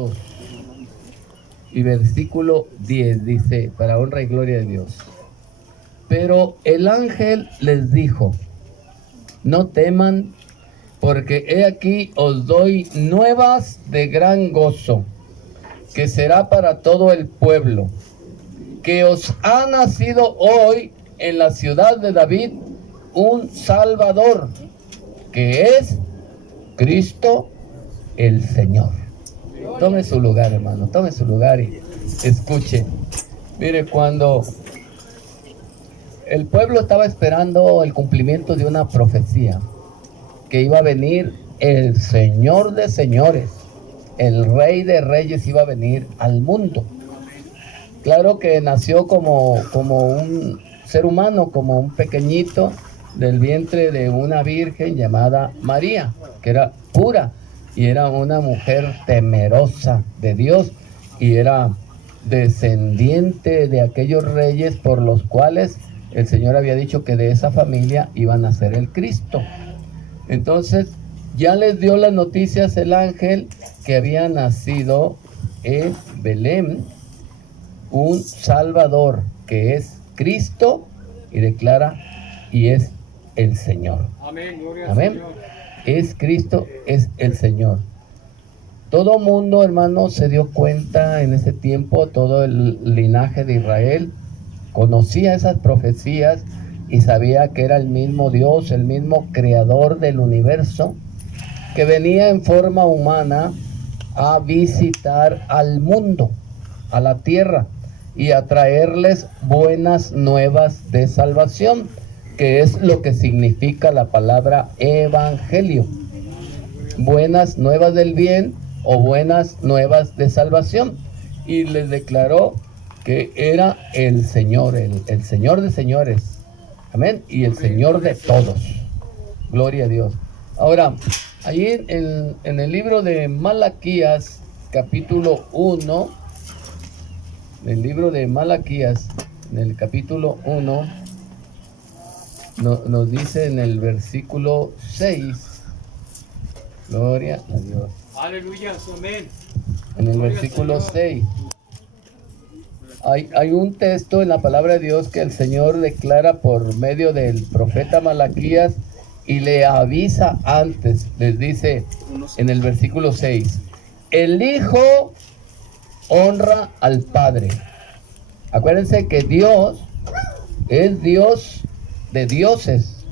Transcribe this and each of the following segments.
2 y versículo 10 dice, para honra y gloria de Dios. Pero el ángel les dijo, no teman, porque he aquí os doy nuevas de gran gozo, que será para todo el pueblo, que os ha nacido hoy en la ciudad de David un Salvador, que es Cristo el Señor. Tome su lugar, hermano, tome su lugar y escuche. Mire, cuando el pueblo estaba esperando el cumplimiento de una profecía, que iba a venir el Señor de señores, el Rey de reyes iba a venir al mundo. Claro que nació como un ser humano, como un pequeñito del vientre de una virgen llamada María, que era pura y era una mujer temerosa de Dios y era descendiente de aquellos reyes por los cuales el Señor había dicho que de esa familia iba a nacer el Cristo. Entonces ya les dio las noticias el ángel que había nacido en Belén un Salvador, que es Cristo, y declara, y es el Señor. Amén, gloria al Amén. Señor. Es Cristo, es el Señor. Todo mundo, hermano, se dio cuenta en ese tiempo, todo el linaje de Israel conocía esas profecías y sabía que era el mismo Dios, el mismo creador del universo, que venía en forma humana a visitar al mundo, a la tierra, y a traerles buenas nuevas de salvación, que es lo que significa la palabra evangelio. Buenas nuevas del bien o buenas nuevas de salvación. Y les declaró que era el Señor, el Señor de señores. Amén. Y el Señor de todos. Gloria a Dios. Ahora, allí en el libro de Malaquías, capítulo 1, el libro de Malaquías, en el capítulo 1, nos dice en el versículo 6, gloria a Dios. Aleluya, amén. En el Gloria al versículo Señor. 6, hay un texto en la palabra de Dios que el Señor declara por medio del profeta Malaquías y le avisa antes, les dice en el versículo 6, el Hijo honra al Padre. Acuérdense que Dios es Dios de dioses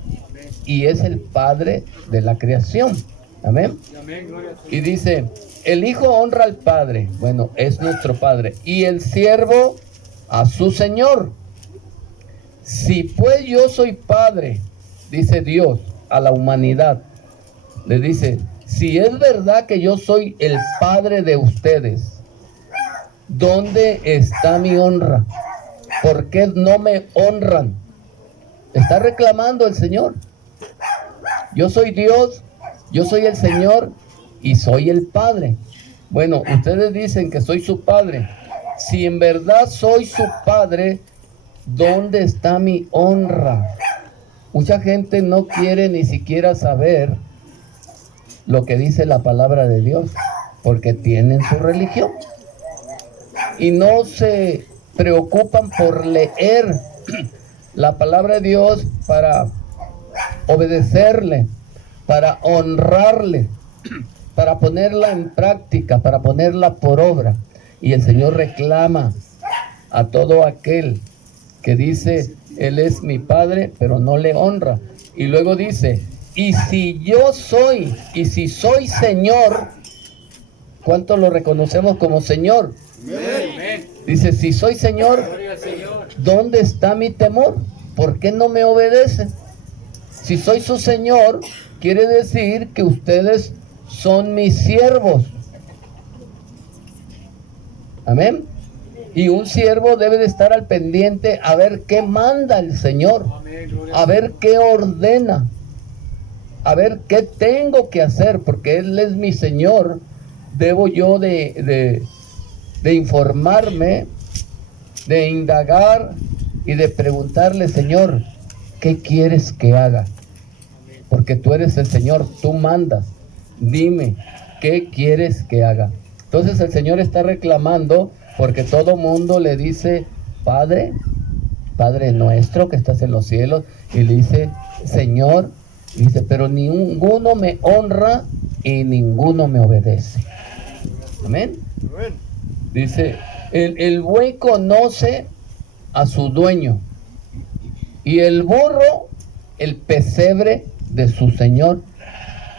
y es el Padre de la creación. Amén. Amén, gloria al Señor. Y dice, el Hijo honra al Padre, bueno, es nuestro Padre, y el siervo a su Señor. Si pues yo soy Padre, dice Dios a la humanidad, le dice, si es verdad que yo soy el Padre de ustedes, ¿dónde está mi honra? ¿Por qué no me honran? Está reclamando el Señor. Yo soy Dios, yo soy el Señor y soy el Padre. Bueno, ustedes dicen que soy su Padre. Si en verdad soy su Padre, ¿dónde está mi honra? Mucha gente no quiere ni siquiera saber lo que dice la palabra de Dios, porque tienen su religión y no se preocupan por leer la palabra de Dios para obedecerle, para honrarle, para ponerla en práctica, para ponerla por obra. Y el Señor reclama a todo aquel que dice, Él es mi Padre, pero no le honra. Y luego dice, y si yo soy, y si soy Señor, ¿cuánto lo reconocemos como Señor? Amén. Dice, si soy Señor, Gloria al Señor. ¿dónde está mi temor? ¿Por qué no me obedecen? Si soy su Señor, quiere decir que ustedes son mis siervos. Amén. Y un siervo debe de estar al pendiente a ver qué manda el Señor, Amén, gloria a al ver qué ordena, a ver qué tengo que hacer, porque Él es mi Señor. Debo yo de informarme, de indagar y de preguntarle, Señor, ¿qué quieres que haga? Porque tú eres el Señor, tú mandas. Dime, ¿qué quieres que haga? Entonces el Señor está reclamando porque todo mundo le dice, Padre, Padre nuestro que estás en los cielos, y le dice, Señor, y dice, pero ninguno me honra y ninguno me obedece. Amén. Dice, el buey conoce a su dueño y el burro el pesebre de su señor,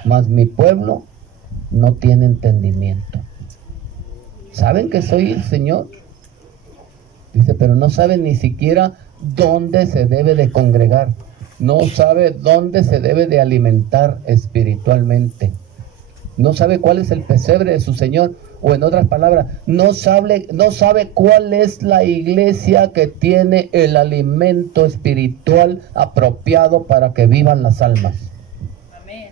mas mi pueblo no tiene entendimiento. ¿Saben que soy el Señor? Dice, pero no saben ni siquiera dónde se debe de congregar. No sabe dónde se debe de alimentar espiritualmente. No sabe cuál es el pesebre de su Señor. O en otras palabras, no sabe cuál es la iglesia que tiene el alimento espiritual apropiado para que vivan las almas. Amén.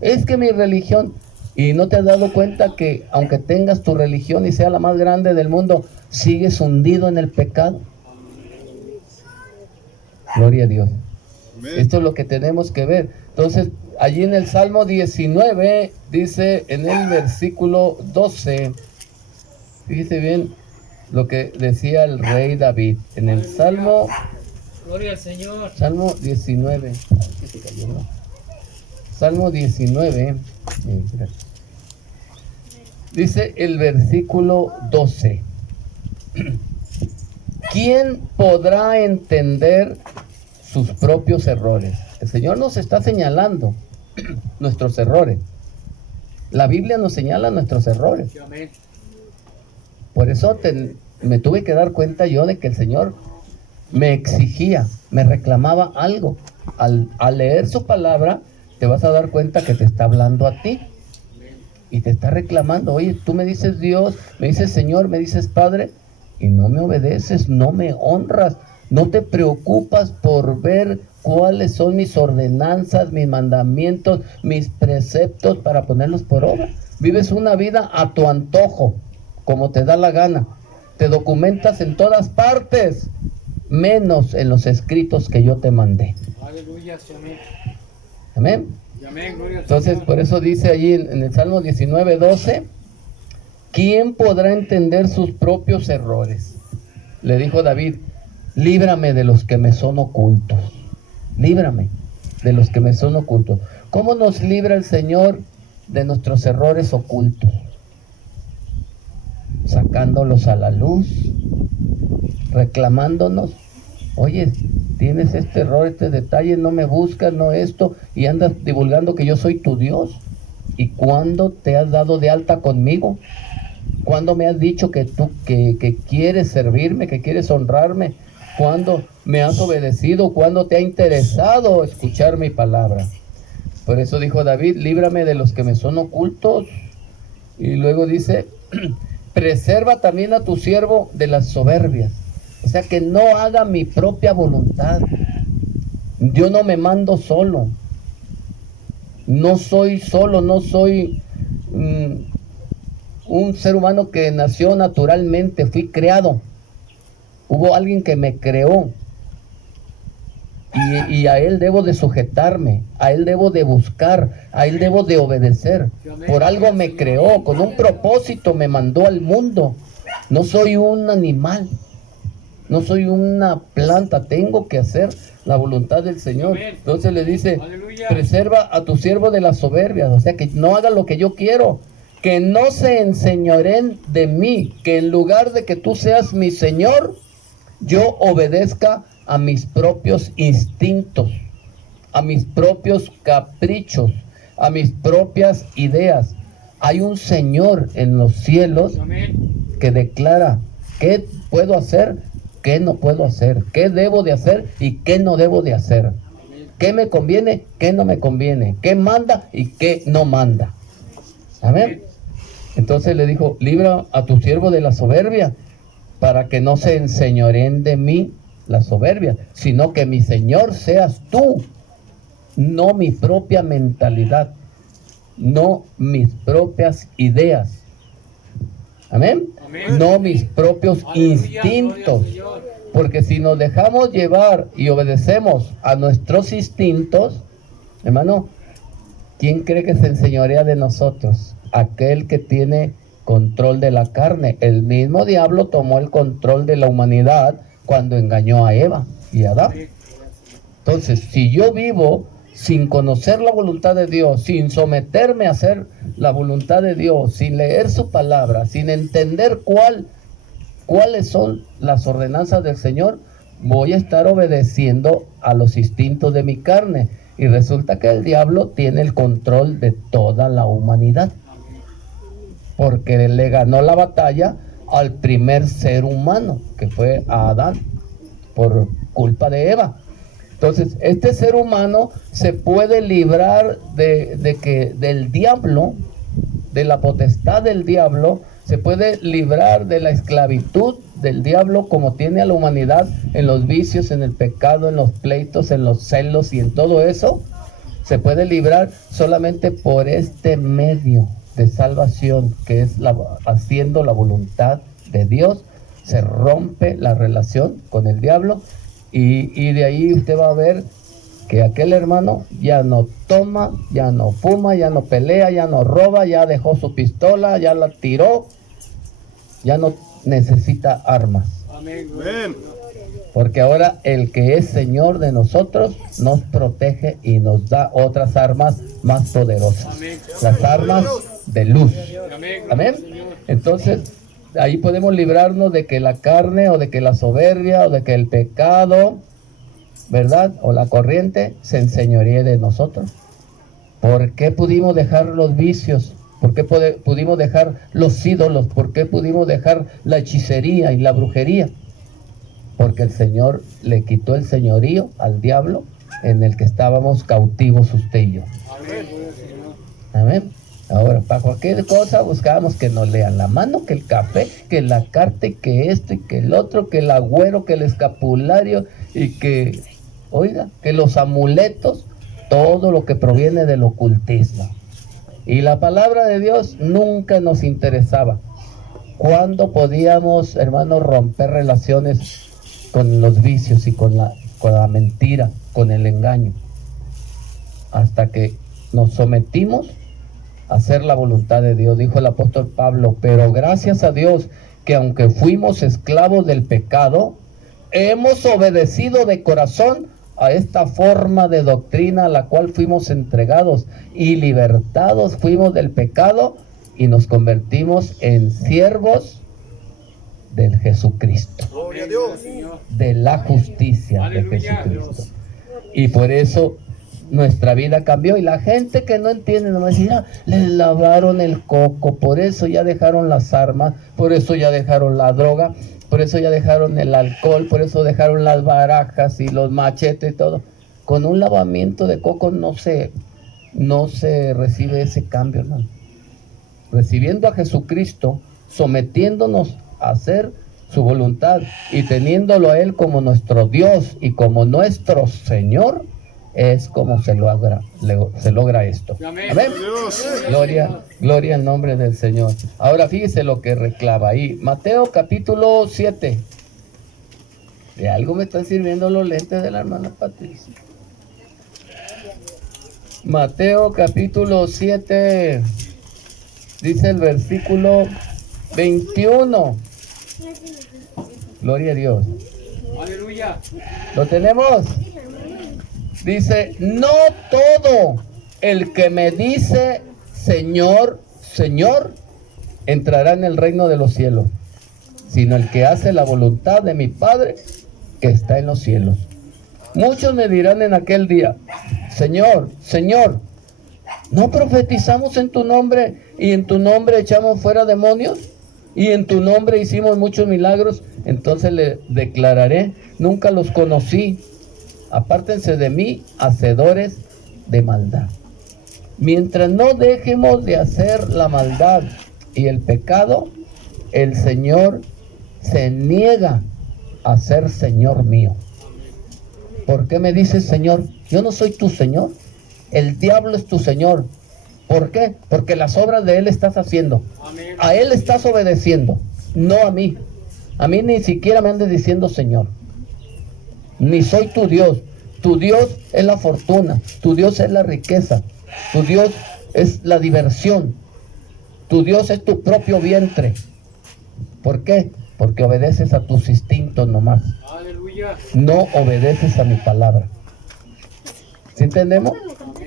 Es que mi religión, y no te has dado cuenta que aunque tengas tu religión y sea la más grande del mundo, sigues hundido en el pecado. Gloria a Dios. Amén. Esto es lo que tenemos que ver. Entonces, allí en el Salmo 19, dice en el versículo 12, fíjese bien lo que decía el rey David. En el Salmo, Gloria al Señor. Salmo 19, Salmo 19, dice el versículo 12. ¿Quién podrá entender sus propios errores? El Señor nos está señalando nuestros errores. La Biblia nos señala nuestros errores. Por eso me tuve que dar cuenta yo de que el Señor me exigía, me reclamaba algo. Al leer su palabra, te vas a dar cuenta que te está hablando a ti. Y te está reclamando, oye, tú me dices Dios, me dices Señor, me dices Padre, y no me obedeces, no me honras. No te preocupas por ver cuáles son mis ordenanzas, mis mandamientos, mis preceptos para ponerlos por obra. Vives una vida a tu antojo, como te da la gana. Te documentas en todas partes, menos en los escritos que yo te mandé. Aleluya, amén. Amén. Amén, gloria al Entonces, Señor. por eso dice allí en el Salmo 19, 12, ¿quién podrá entender sus propios errores? Le dijo David, líbrame de los que me son ocultos. Líbrame de los que me son ocultos. ¿Cómo nos libra el Señor de nuestros errores ocultos? Sacándolos a la luz, reclamándonos. Oye, tienes este error, este detalle, no me buscas, no esto, y andas divulgando que yo soy tu Dios. ¿Y cuándo te has dado de alta conmigo? ¿Cuándo me has dicho que tú que quieres servirme, que quieres honrarme? ¿Cuándo me has obedecido? ¿Cuándo te ha interesado escuchar mi palabra? Por eso dijo David, líbrame de los que me son ocultos. Y luego dice, preserva también a tu siervo de las soberbias. O sea, que no haga mi propia voluntad. Yo no me mando solo. No soy solo, no soy un ser humano que nació naturalmente, fui creado. Hubo alguien que me creó y a él debo de sujetarme, a él debo de buscar, a él debo de obedecer. Por algo me creó, con un propósito me mandó al mundo. No soy un animal, no soy una planta, tengo que hacer la voluntad del Señor. Entonces le dice, preserva a tu siervo de la soberbia, o sea, que no haga lo que yo quiero, que no se enseñoreen de mí, que en lugar de que tú seas mi Señor, yo obedezca a mis propios instintos, a mis propios caprichos, a mis propias ideas. Hay un Señor en los cielos que declara qué puedo hacer, qué no puedo hacer, qué debo de hacer y qué no debo de hacer, qué me conviene, qué no me conviene, qué manda y qué no manda. Amén. Entonces le dijo, libra a tu siervo de la soberbia, para que no se enseñoreen de mí la soberbia, sino que mi Señor seas tú, no mi propia mentalidad, no mis propias ideas. Amén. Amén. No mis propios instintos. Porque si nos dejamos llevar y obedecemos a nuestros instintos, hermano, ¿quién cree que se enseñorea de nosotros? Aquel que tiene control de la carne. El mismo diablo tomó el control de la humanidad cuando engañó a Eva y a Adán. Entonces, si yo vivo sin conocer la voluntad de Dios, sin someterme a hacer la voluntad de Dios, sin leer su palabra, sin entender cuáles son las ordenanzas del Señor, voy a estar obedeciendo a los instintos de mi carne. Y resulta que el diablo tiene el control de toda la humanidad, porque le ganó la batalla al primer ser humano, que fue a Adán, por culpa de Eva. Entonces, este ser humano se puede librar del diablo, de la potestad del diablo, se puede librar de la esclavitud del diablo, como tiene a la humanidad en los vicios, en el pecado, en los pleitos, en los celos y en todo eso. Se puede librar solamente por este medio de salvación, que es haciendo la voluntad de Dios. Se rompe la relación con el diablo. Y de ahí usted va a ver que aquel hermano ya no toma, ya no fuma, ya no pelea, ya no roba, ya dejó su pistola, ya la tiró, ya no necesita armas. Amén. Porque ahora el que es Señor de nosotros nos protege y nos da otras armas más poderosas. Amén. Las armas de luz. Amén. Amén. Entonces, ahí podemos librarnos de que la carne o de que la soberbia o de que el pecado, ¿verdad? O la corriente se enseñoríe de nosotros. ¿Por qué pudimos dejar los vicios? ¿Por qué pudimos dejar los ídolos? ¿Por qué pudimos dejar la hechicería y la brujería? Porque el Señor le quitó el señorío al diablo en el que estábamos cautivos usted y yo. Amén. Amén. Ahora, para cualquier cosa buscábamos que nos lean la mano, que el café, que la carta, y que esto y que el otro, que el agüero, que el escapulario y que, oiga, que los amuletos, todo lo que proviene del ocultismo. Y la palabra de Dios nunca nos interesaba. ¿Cuándo podíamos, hermanos, romper relaciones con los vicios y con la mentira, con el engaño? Hasta que nos sometimos a hacer la voluntad de Dios. Dijo el apóstol Pablo: pero gracias a Dios que aunque fuimos esclavos del pecado, hemos obedecido de corazón a esta forma de doctrina a la cual fuimos entregados, y libertados fuimos del pecado y nos convertimos en siervos del Jesucristo, Gloria a Dios. de la justicia de Jesucristo. Y por eso nuestra vida cambió. Y la gente que no entiende no me decía: les lavaron el coco, por eso ya dejaron las armas, por eso ya dejaron la droga, por eso ya dejaron el alcohol, por eso dejaron las barajas y los machetes y todo. Con un lavamiento de coco no se recibe ese cambio, hermano. Recibiendo a Jesucristo, sometiéndonos a hacer su voluntad y teniéndolo a Él como nuestro Dios y como nuestro Señor, es como se logra esto. Amén. Amén. Gloria al nombre del Señor. Ahora fíjese lo que reclama ahí. Mateo capítulo 7. De algo me están sirviendo los lentes de la hermana Patricia. Mateo capítulo 7. Dice el versículo 21. Gloria a Dios. Aleluya. ¿Lo tenemos? Dice: no todo el que me dice Señor, Señor, entrará en el reino de los cielos, sino el que hace la voluntad de mi Padre que está en los cielos. Muchos me dirán en aquel día: Señor, Señor, ¿no profetizamos en tu nombre y en tu nombre echamos fuera demonios? Y en tu nombre hicimos muchos milagros. Entonces le declararé: nunca los conocí. Apártense de mí, hacedores de maldad. Mientras no dejemos de hacer la maldad y el pecado, el Señor se niega a ser Señor mío. ¿Por qué me dices Señor? Yo no soy tu Señor. El diablo es tu Señor. ¿Por qué? Porque las obras de Él estás haciendo. Amén. A Él estás obedeciendo, no a mí. A mí ni siquiera me andes diciendo Señor. Ni soy tu Dios. Tu Dios es la fortuna. Tu Dios es la riqueza. Tu Dios es la diversión. Tu Dios es tu propio vientre. ¿Por qué? Porque obedeces a tus instintos nomás. Aleluya. No obedeces a mi palabra. ¿Sí entendemos?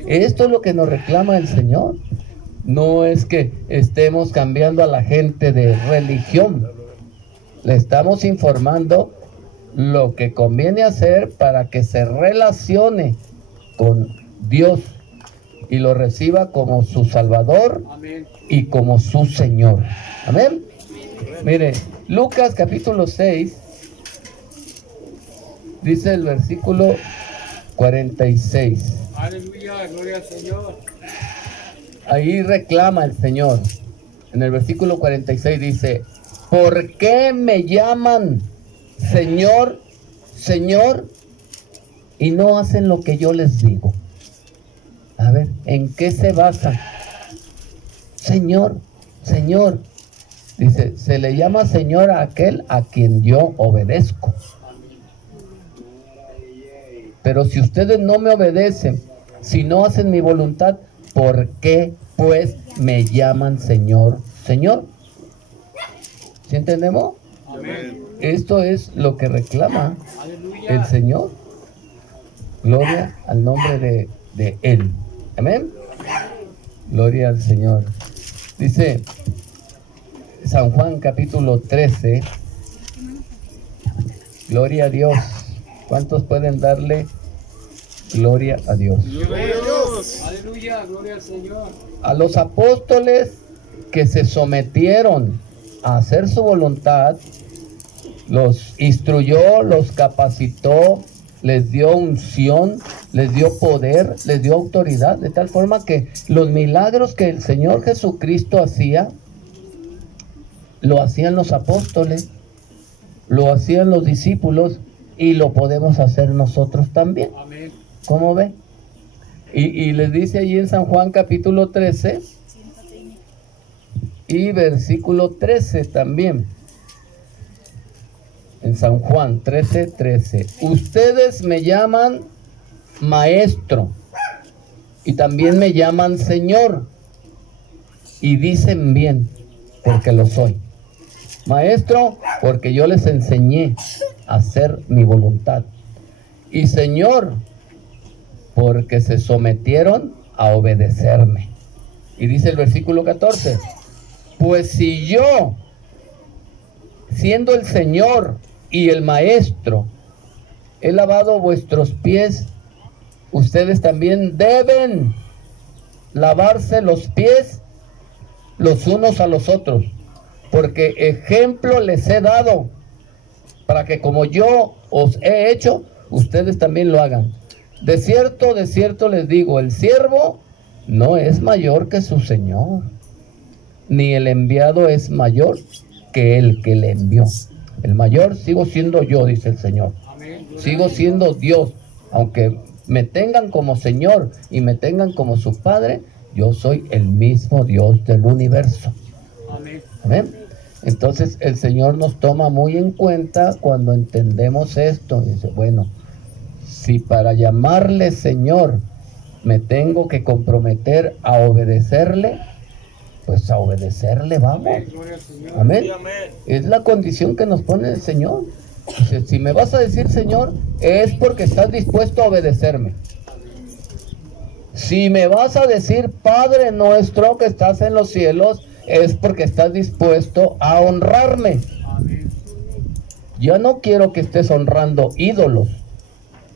Esto es lo que nos reclama el Señor. No es que estemos cambiando a la gente de religión. Le estamos informando lo que conviene hacer para que se relacione con Dios y lo reciba como su Salvador Amén. y como su Señor. Amén. Mire, Lucas capítulo 6, dice el versículo 46. Aleluya, gloria al Señor. Ahí reclama el Señor. En el versículo 46 dice: ¿por qué me llaman Señor, Señor, y no hacen lo que yo les digo? A ver, ¿en qué se basa? Señor, Señor. Dice, se le llama Señor a aquel a quien yo obedezco. Pero si ustedes no me obedecen, si no hacen mi voluntad, ¿por qué pues me llaman Señor, Señor? ¿Sí entendemos? Amén. Esto es lo que reclama Aleluya. el Señor. Gloria al nombre de Él. Amén. Gloria al Señor. Dice San Juan capítulo 13. Gloria a Dios. ¿Cuántos pueden darle gloria a Dios? Gloria a Dios. Aleluya, gloria al Señor. A los apóstoles que se sometieron a hacer su voluntad, los instruyó, los capacitó, les dio unción, les dio poder, les dio autoridad, de tal forma que los milagros que el Señor Jesucristo hacía, lo hacían los apóstoles, lo hacían los discípulos y lo podemos hacer nosotros también. Amén. ¿Cómo ve? Y les dice allí en San Juan capítulo 13 y versículo 13 también. En San Juan 13:13. Ustedes me llaman maestro y también me llaman Señor. Y dicen bien, porque lo soy. Maestro, porque yo les enseñé a hacer mi voluntad. Y Señor, porque se sometieron a obedecerme. Y dice el versículo 14. Pues si yo, siendo el Señor y el Maestro, he lavado vuestros pies, ustedes también deben lavarse los pies los unos a los otros, porque ejemplo les he dado, para que como yo os he hecho, ustedes también lo hagan. De cierto les digo, el siervo no es mayor que su Señor, ni el enviado es mayor que el que le envió. El mayor sigo siendo yo, dice el Señor. Amén. Sigo siendo Dios, aunque me tengan como Señor y me tengan como su Padre, yo soy el mismo Dios del universo. Amén. ¿Amén? Entonces el Señor nos toma muy en cuenta cuando entendemos esto. Dice, bueno, si para llamarle Señor me tengo que comprometer a obedecerle, pues a obedecerle vamos. Amén. Gloria al Señor. Amén. Es la condición que nos pone el Señor. Dice, si me vas a decir Señor, es porque estás dispuesto a obedecerme. Si me vas a decir Padre nuestro que estás en los cielos, es porque estás dispuesto a honrarme. Amén. Yo no quiero que estés honrando ídolos,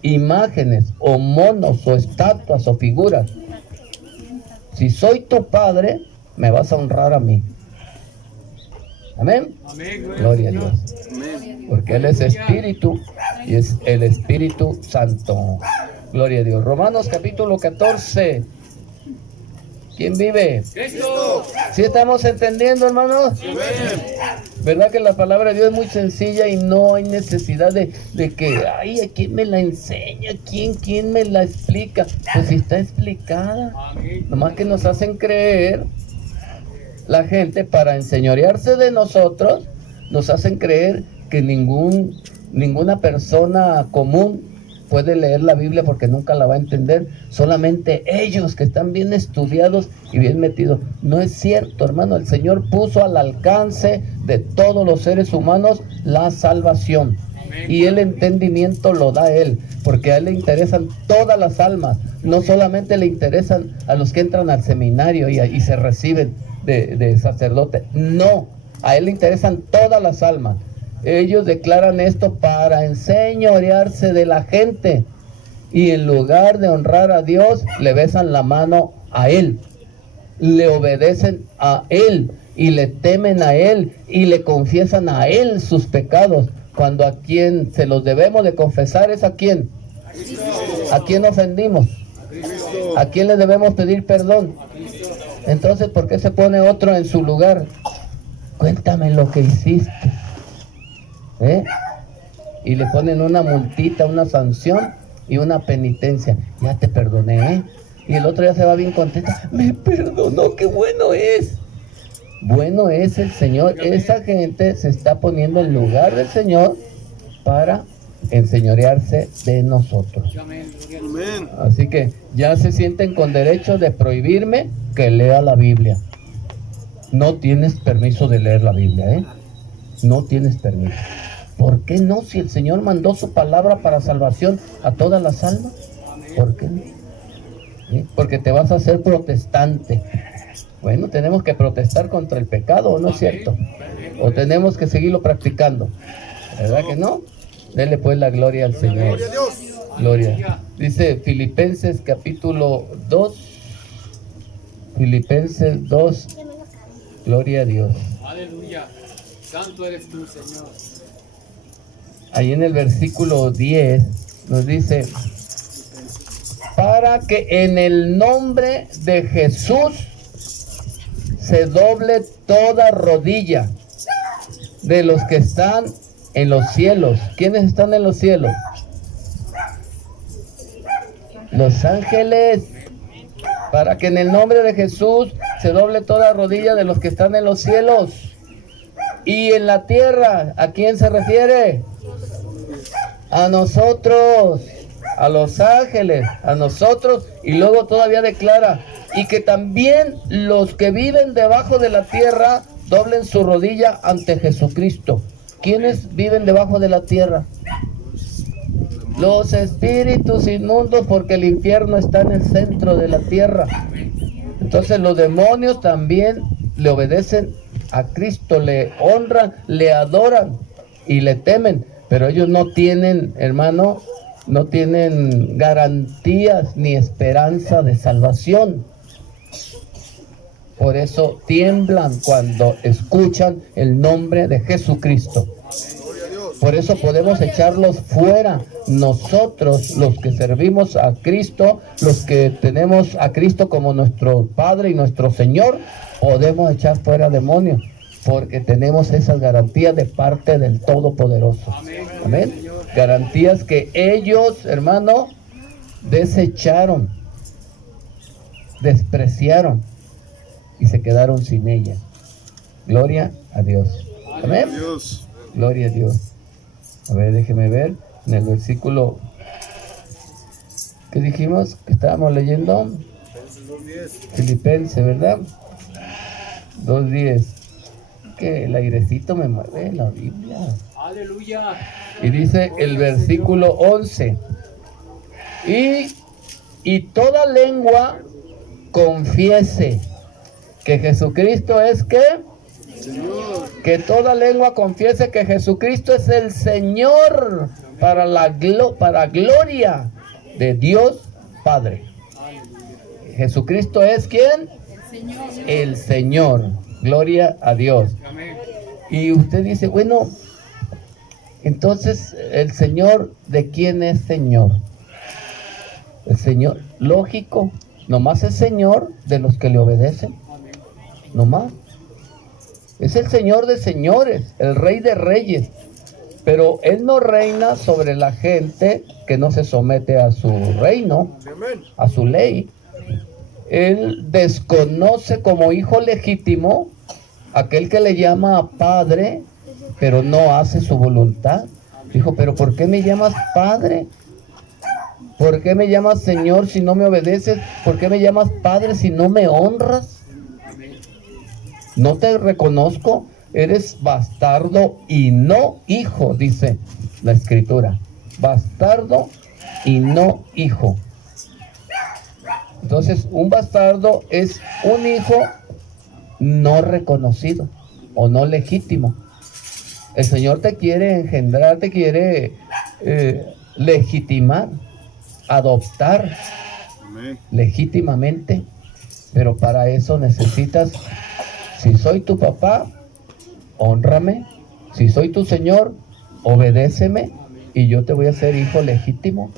imágenes o monos o estatuas o figuras. Si soy tu Padre, me vas a honrar a mí. Amén. Amén. Gloria a al Señor. Dios. Porque Él es Espíritu y es el Espíritu Santo. Gloria a Dios. Romanos capítulo 14. ¿Quién vive? Cristo. ¿Sí estamos entendiendo, hermanos? ¿Verdad que la palabra de Dios es muy sencilla y no hay necesidad de que, ay, ¿a quién me la enseña? ¿Quién me la explica? Pues si está explicada. Amén. Nomás que nos hacen creer la gente para enseñorearse de nosotros, nos hacen creer que ninguna persona común puede leer la Biblia porque nunca la va a entender. Solamente ellos que están bien estudiados y bien metidos. No es cierto, hermano. El Señor puso al alcance de todos los seres humanos la salvación. Y el entendimiento lo da Él, porque a Él le interesan todas las almas. No solamente le interesan a los que entran al seminario y se reciben de sacerdote. No, a Él le interesan todas las almas. Ellos declaran esto para enseñorearse de la gente. Y en lugar de honrar a Dios, le besan la mano a Él. Le obedecen a Él y le temen a Él y le confiesan a Él sus pecados. Cuando a quien se los debemos de confesar es a quién. ¿A quién ofendimos? ¿A quién le debemos pedir perdón? Entonces, ¿por qué se pone otro en su lugar? Cuéntame lo que hiciste. Y le ponen una multita, una sanción y una penitencia. Ya te perdoné, Y el otro ya se va bien contento. Me perdonó, qué bueno es. Bueno es el Señor. Esa gente se está poniendo en lugar del Señor para enseñorearse de nosotros. Así que ya se sienten con derecho de prohibirme que lea la Biblia. No tienes permiso de leer la Biblia, No tienes permiso. ¿Por qué no? Si el Señor mandó su palabra para salvación a todas las almas. ¿Por qué no? Porque te vas a hacer protestante. Bueno, tenemos que protestar contra el pecado, ¿o no es cierto? O tenemos que seguirlo practicando. ¿Verdad que no? Dele pues la gloria al Señor. Gloria a Dios. Gloria. Dice Filipenses capítulo 2. Filipenses 2. Gloria a Dios. Aleluya. Santo eres tú, Señor. Ahí en el versículo 10 nos dice: para que en el nombre de Jesús se doble toda rodilla de los que están en los cielos. ¿Quiénes están en los cielos? Los ángeles. Para que en el nombre de Jesús se doble toda rodilla de los que están en los cielos. Y en la tierra, ¿a quién se refiere? A nosotros, a los ángeles, a nosotros. Y luego todavía declara: y que también los que viven debajo de la tierra doblen su rodilla ante Jesucristo. ¿Quiénes viven debajo de la tierra? Los espíritus inmundos, porque el infierno está en el centro de la tierra. Entonces los demonios también le obedecen a Cristo, le honran, le adoran y le temen. Pero ellos no tienen, hermano, no tienen garantías ni esperanza de salvación. Por eso tiemblan cuando escuchan el nombre de Jesucristo. Por eso podemos echarlos fuera. Nosotros, los que servimos a Cristo, los que tenemos a Cristo como nuestro Padre y nuestro Señor, podemos echar fuera demonios, porque tenemos esas garantías de parte del Todopoderoso. Amén. Garantías que ellos, hermano, desecharon, despreciaron y se quedaron sin ella. Gloria a Dios. Amén. Gloria a Dios. A ver, déjeme ver en el versículo que dijimos que estábamos leyendo. Filipenses, ¿verdad? 2:10. Que el airecito me mueve en la Biblia. Aleluya. Y dice el versículo 11: y toda lengua confiese que Jesucristo es ¿qué? Señor. Que toda lengua confiese que Jesucristo es el Señor, para gloria de Dios Padre. Jesucristo es ¿quién? El Señor. El Señor. Gloria a Dios. Y usted dice, bueno, entonces el Señor, ¿de quién es Señor? El Señor, lógico, nomás es Señor de los que le obedecen. Nomás. Es el Señor de señores, el Rey de reyes. Pero Él no reina sobre la gente que no se somete a su reino, a su ley. Él desconoce como hijo legítimo aquel que le llama Padre, pero no hace su voluntad. Dijo, pero ¿por qué me llamas Padre? ¿Por qué me llamas Señor si no me obedeces? ¿Por qué me llamas Padre si no me honras? No te reconozco, eres bastardo y no hijo, dice la Escritura. Bastardo y no hijo. Entonces, un bastardo es un hijo no reconocido o no legítimo. El Señor te quiere engendrar, te quiere legitimar, adoptar legítimamente, pero para eso necesitas, si soy tu papá, hónrame, si soy tu Señor, obedéceme y yo te voy a hacer hijo legítimo.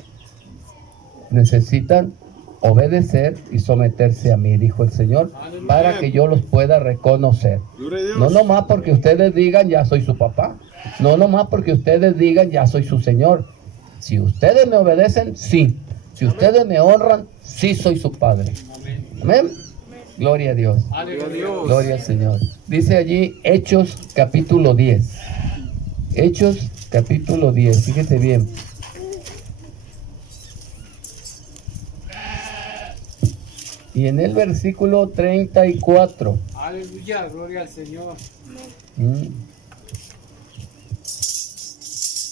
Necesitan obedecer y someterse a mí, dijo el Señor, para que yo los pueda reconocer. No nomás porque ustedes digan ya soy su papá, no nomás porque ustedes digan ya soy su Señor. Si ustedes me obedecen, sí. Si ustedes me honran, sí soy su Padre. Amén. Gloria a Dios. Gloria al Señor. Dice allí Hechos capítulo 10. Hechos capítulo 10. Fíjese bien. Y en el versículo 34. Aleluya, gloria al Señor.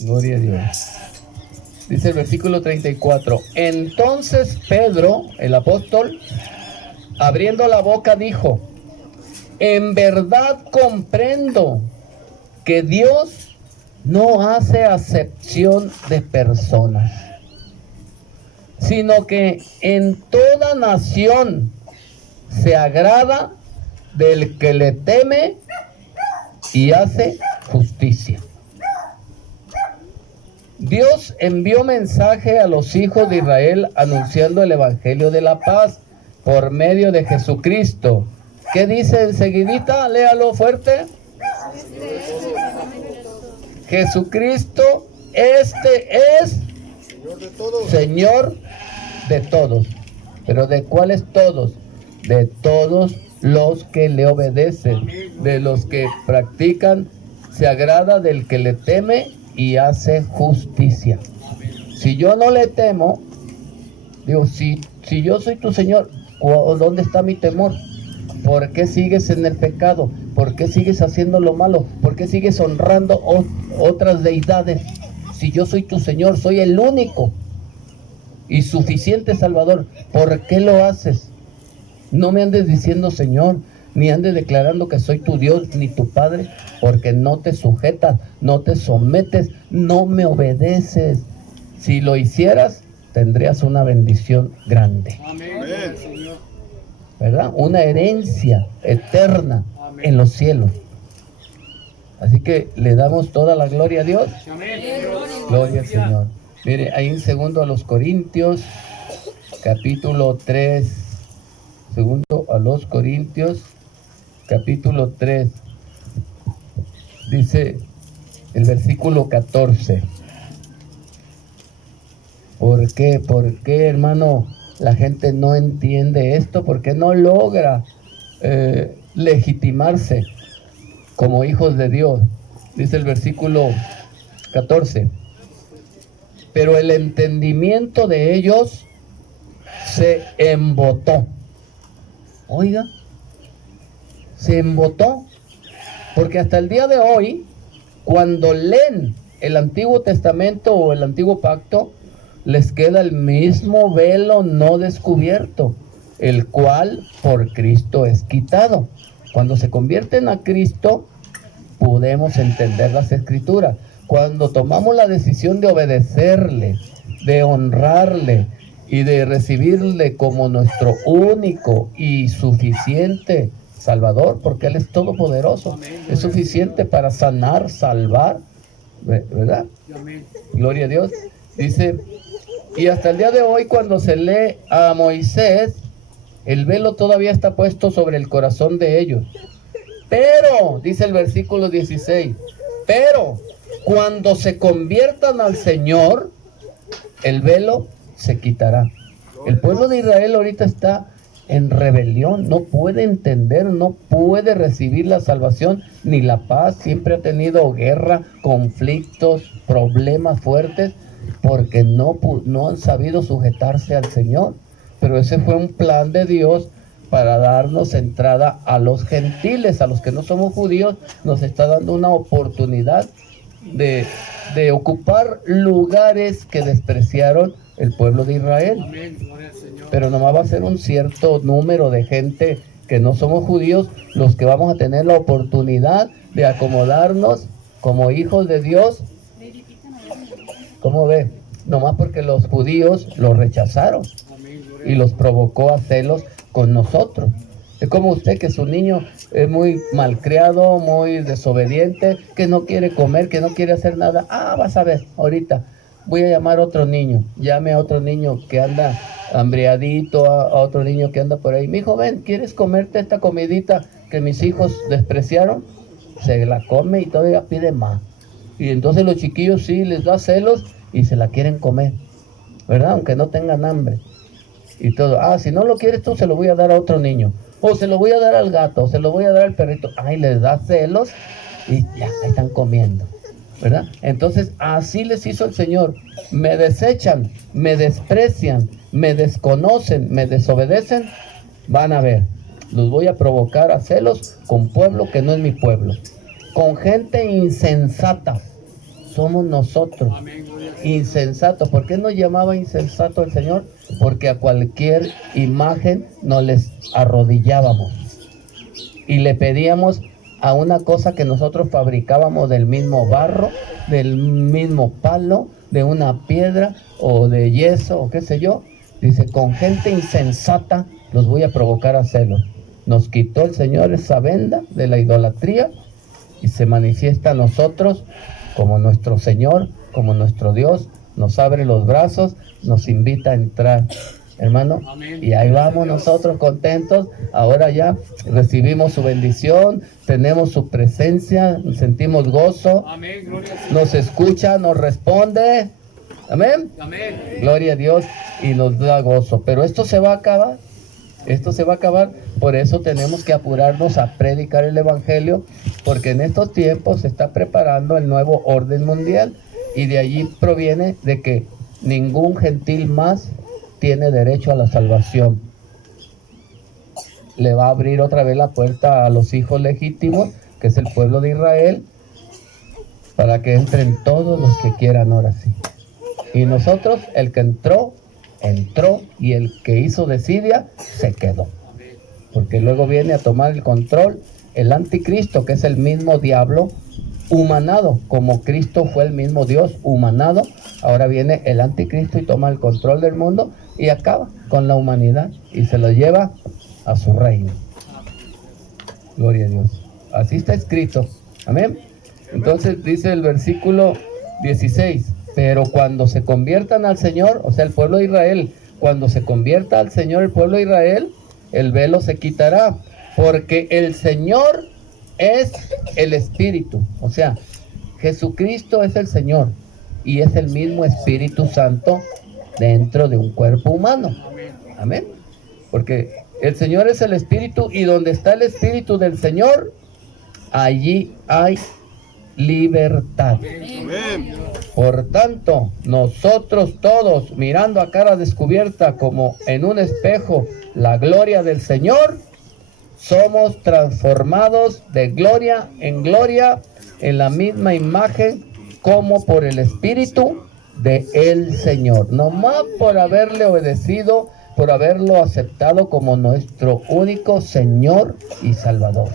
Gloria a Dios. Dice el versículo 34. Entonces Pedro, el apóstol, abriendo la boca dijo: en verdad comprendo que Dios no hace acepción de personas, sino que en toda nación se agrada del que le teme y hace justicia. Dios envió mensaje a los hijos de Israel anunciando el evangelio de la paz por medio de Jesucristo. ¿Qué dice enseguidita? Léalo fuerte. Jesucristo, este es Señor de todos. ¿Pero de cuáles todos? De todos los que le obedecen, de los que practican, se agrada del que le teme y hace justicia. Si yo no le temo, digo, si yo soy tu Señor, ¿dónde está mi temor? ¿Por qué sigues en el pecado? ¿Por qué sigues haciendo lo malo? ¿Por qué sigues honrando otras deidades? Si yo soy tu Señor, soy el único y suficiente Salvador, ¿por qué lo haces? No me andes diciendo Señor, ni andes declarando que soy tu Dios ni tu Padre, porque no te sujetas, no te sometes, no me obedeces. Si lo hicieras, tendrías una bendición grande. Amén. Señor. ¿Verdad? Una herencia eterna. Amén. En los cielos. Así que le damos toda la gloria a Dios. Amén. Gloria al Señor. Mire, ahí en segundo a los Corintios, capítulo 3. Segundo a los Corintios, capítulo 3. Dice el versículo 14. ¿Por qué? ¿Por qué, hermano, la gente no entiende esto? ¿Por qué no logra legitimarse como hijos de Dios? Dice el versículo 14. Pero el entendimiento de ellos se embotó. Oiga, se embotó. Porque hasta el día de hoy, cuando leen el Antiguo Testamento o el Antiguo Pacto, les queda el mismo velo no descubierto, el cual por Cristo es quitado. Cuando se convierten a Cristo, podemos entender las Escrituras. Cuando tomamos la decisión de obedecerle, de honrarle y de recibirle como nuestro único y suficiente Salvador, porque Él es todopoderoso, es suficiente para sanar, salvar, ¿verdad? Gloria a Dios. Dice, y hasta el día de hoy, cuando se lee a Moisés, el velo todavía está puesto sobre el corazón de ellos. Pero, dice el versículo 16, pero cuando se conviertan al Señor, el velo se quitará. El pueblo de Israel ahorita está en rebelión, no puede entender, no puede recibir la salvación ni la paz. Siempre ha tenido guerra, conflictos, problemas fuertes. porque no han sabido sujetarse al Señor. Pero ese fue un plan de Dios para darnos entrada a los gentiles, a los que no somos judíos. Nos está dando una oportunidad de ocupar lugares que despreciaron el pueblo de Israel. Amén, gloria al Señor. Pero nomás va a ser un cierto número de gente que no somos judíos los que vamos a tener la oportunidad de acomodarnos como hijos de Dios. ¿Cómo ve? Nomás porque los judíos los rechazaron Amén, gloria y los provocó a celos con nosotros. Es como usted, que su niño es muy malcriado, muy desobediente, que no quiere comer, que no quiere hacer nada. Ah, vas a ver, ahorita voy a llamar a otro niño. Llame a otro niño que anda hambriadito, a otro niño que anda por ahí. Mijo, ven, ¿quieres comerte esta comidita que mis hijos despreciaron? Se la come y todavía pide más. Y entonces los chiquillos sí les da celos y se la quieren comer, ¿verdad? Aunque no tengan hambre. Y todo, si no lo quieres tú, se lo voy a dar a otro niño. O se lo voy a dar al gato, o se lo voy a dar al perrito. Ay, les da celos y ya, ahí están comiendo, ¿verdad? Entonces, así les hizo el Señor. Me desechan, me desprecian, me desconocen, me desobedecen. Van a ver, los voy a provocar a celos con pueblo que no es mi pueblo. Con gente insensata. Somos nosotros. Amén, gloria al Señor. Insensato. ¿Por qué nos llamaba insensato el Señor? Porque a cualquier imagen nos les arrodillábamos y le pedíamos a una cosa que nosotros fabricábamos del mismo barro, del mismo palo, de una piedra o de yeso o qué sé yo. Dice, con gente insensata los voy a provocar a celos. Nos quitó el Señor esa venda de la idolatría y se manifiesta a nosotros como nuestro Señor, como nuestro Dios. Nos abre los brazos, nos invita a entrar, hermano. Amén. Y ahí vamos nosotros contentos. Ahora ya recibimos su bendición, tenemos su presencia, sentimos gozo, Amén, gloria al Señor. nos escucha, nos responde. Amén. Amén. Gloria a Dios, y nos da gozo. Pero esto se va a acabar. Esto se va a acabar. Por eso tenemos que apurarnos a predicar el Evangelio, porque en estos tiempos se está preparando el nuevo orden mundial. Y de allí proviene de que ningún gentil más tiene derecho a la salvación. Le va a abrir otra vez la puerta a los hijos legítimos, que es el pueblo de Israel, para que entren todos los que quieran ahora sí. Y nosotros, el que entró, y el que hizo desidia, se quedó. Porque luego viene a tomar el control el anticristo, que es el mismo diablo humanado. Como Cristo fue el mismo Dios humanado, ahora viene el anticristo y toma el control del mundo y acaba con la humanidad y se lo lleva a su reino. Gloria a Dios. Así está escrito. Amén. Entonces dice el versículo 16, pero cuando se conviertan al Señor, o sea, el pueblo de Israel, cuando se convierta al Señor el pueblo de Israel, el velo se quitará, porque el Señor es el Espíritu. O sea, Jesucristo es el Señor y es el mismo Espíritu Santo dentro de un cuerpo humano. Amén. Porque el Señor es el Espíritu, y donde está el Espíritu del Señor, allí hay libertad. Amén. Por tanto, nosotros todos, mirando a cara descubierta como en un espejo la gloria del Señor, somos transformados de gloria en la misma imagen como por el Espíritu de el Señor. Nomás por haberle obedecido, por haberlo aceptado como nuestro único Señor y Salvador.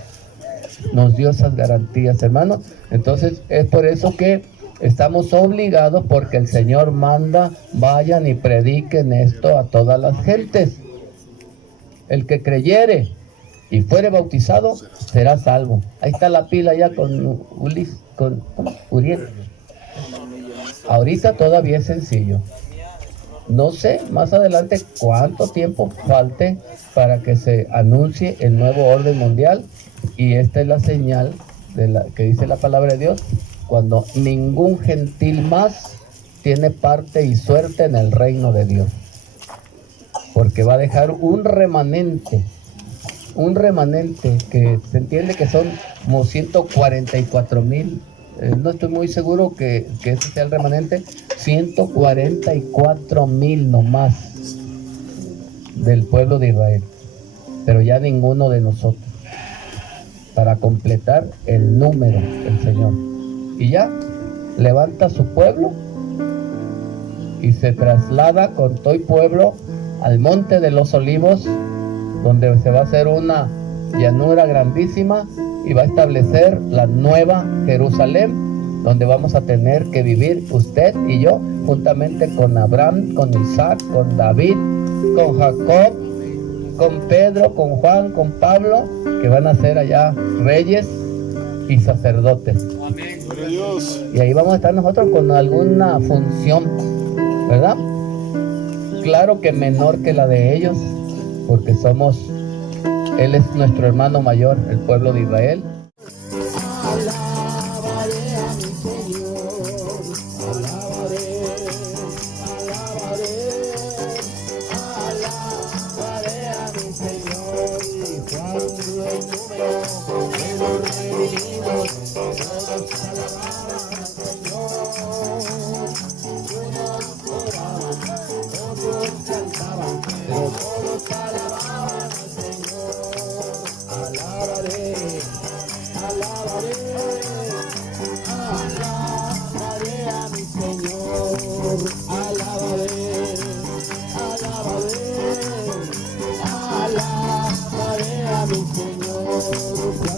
Nos dio esas garantías, hermanos. Entonces es por eso que estamos obligados, porque el Señor manda, vayan y prediquen esto a todas las gentes. El que creyere y fuere bautizado será salvo. Ahí está la pila ya con Uriel. Ahorita todavía es sencillo. No sé más adelante cuánto tiempo falte para que se anuncie el nuevo orden mundial, y esta es la señal que dice la palabra de Dios, cuando ningún gentil más tiene parte y suerte en el reino de Dios, porque va a dejar un remanente que se entiende que son como 144,000. No estoy muy seguro que ese sea el remanente, 144,000 nomás del pueblo de Israel, pero ya ninguno de nosotros, para completar el número del Señor. Y ya levanta su pueblo y se traslada con todo el pueblo al Monte de los Olivos, donde se va a hacer una llanura grandísima y va a establecer la nueva Jerusalén, donde vamos a tener que vivir usted y yo, juntamente con Abraham, con Isaac, con David, con Jacob, con Pedro, con Juan, con Pablo, que van a ser allá reyes y sacerdotes. Gloria a Dios. Y ahí vamos a estar nosotros con alguna función, ¿verdad? Claro que menor que la de ellos, porque Él es nuestro hermano mayor, el pueblo de Israel. Alabaré a mi Señor, alabaré, alabaré a mi Señor, y cuando el número de los redimidos, todos alababan al Señor, unos oraban, otros cantaban, pero todos alababan al Señor. Alabaré, alabaré, alabaré a mi Señor, alabaré, alabaré, alabaré a mi Señor.